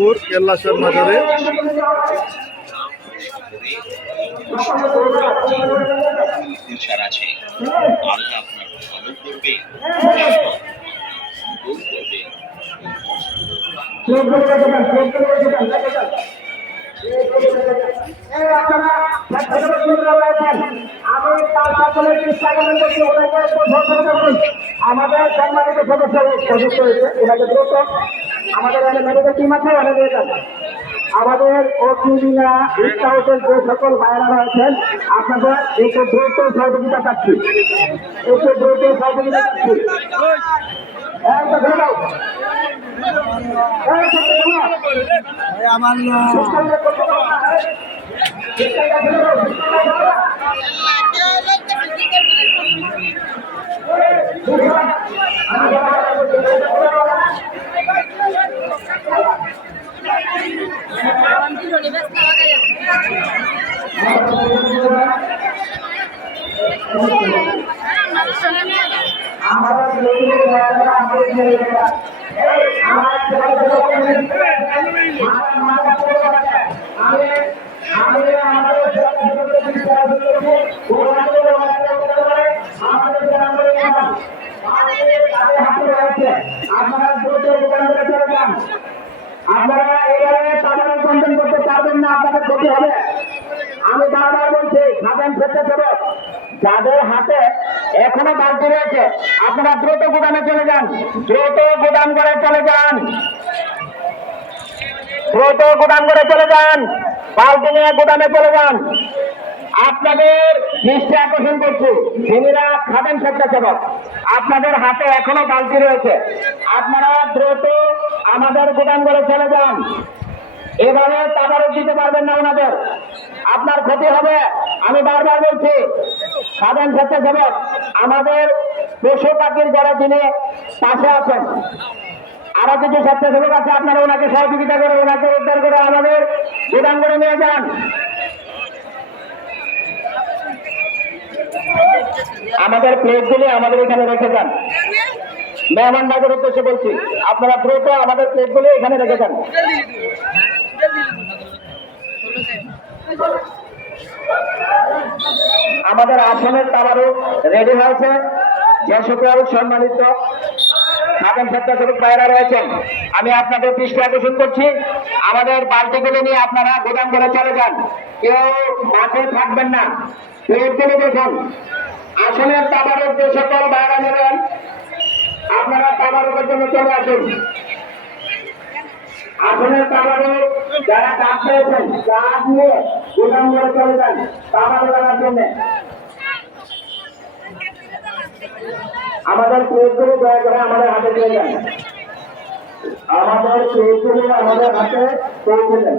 মোহাম্মদপুর কেল্লাসের মাজারে আমাদের সম্মানিত সদস্য সদস্য হয়েছে। এটাকে দ্রুত আমাদের মেডিকেল টিম আছে দিয়ে যান আমাদের অগ্নিবীণা স্কাউটের যে সকল ভাইরা রয়েছেন আপনাদের একটু দ্রুত সহযোগিতা চাচ্ছি একটু দ্রুত সহযোগিতা নাও। আমার আপনারা এইভাবে সাধারণ কন্টেন্ট করতে না আপনাদের ক্ষতি হবে। আমি বারবার বলছি সাধারণ সড়ক যাদের হাতে এখনও বালতি রয়েছে, আপনারা দ্রুত গুদামে চলে যান। দ্রুত গুদাম করে চলে যান। দ্রুত গুদাম করে চলে যান। বালতি নিয়ে গুদামে চলে যান। আপনাদের দৃষ্টি আকর্ষণ করছি। যিনিরা খাবেন স্বেচ্ছাসেবক আপনাদের হাতে এখনও বালতি রয়েছে। আপনারা দ্রুত আমাদের গুদাম করে চলে যান। এভাবে তাবারক দিতে পারবেন না ওনাদের। আপনার ক্ষতি হবে, আমি বারবার বলছি সাধারণ স্বেচ্ছাসেবক আমাদের পশু পাখির যারা যিনি পাশে আছেন, আরও কিছু স্বেচ্ছাসেবক আছে, আপনারা ওনাকে সহযোগিতা করে, ওনাকে উদ্ধার করে আমাদের গুদাম করে নিয়ে যান। আমাদের প্লেটগুলি আমাদের এখানে রেখে যান। মেহমান বাজার উদ্দেশ্যে বলছি, আপনারা দ্রুত আমাদের প্লেটগুলি এখানে রেখে যান আমাদের আসনের তাবারও রেডি হয়েছে। যে সকল সম্মানিত সাধারণ স্বেচ্ছাসেবক ভাইরা রয়েছেন। আমি আপনাদের দৃষ্টি আকর্ষণ করছি। আমাদের বালতিগুলো নিয়ে আপনারা গোদাম করে চলে যান। কেউ মাঠে থাকবেন না। প্লেটগুলো দেখুন। আসনের তাবারক যে সকল ভাইরা নেবেন আপনারা তাবারকের জন্য চলে আসুন। তাবারক যারা পেয়েছেন নিয়ে চলে যান জন্য। আমাদের প্লেটগুলো দয়া করে আমাদের হাতে দিয়ে যান আমাদের প্লেটগুলো আমাদের হাতে পৌঁছে দেন।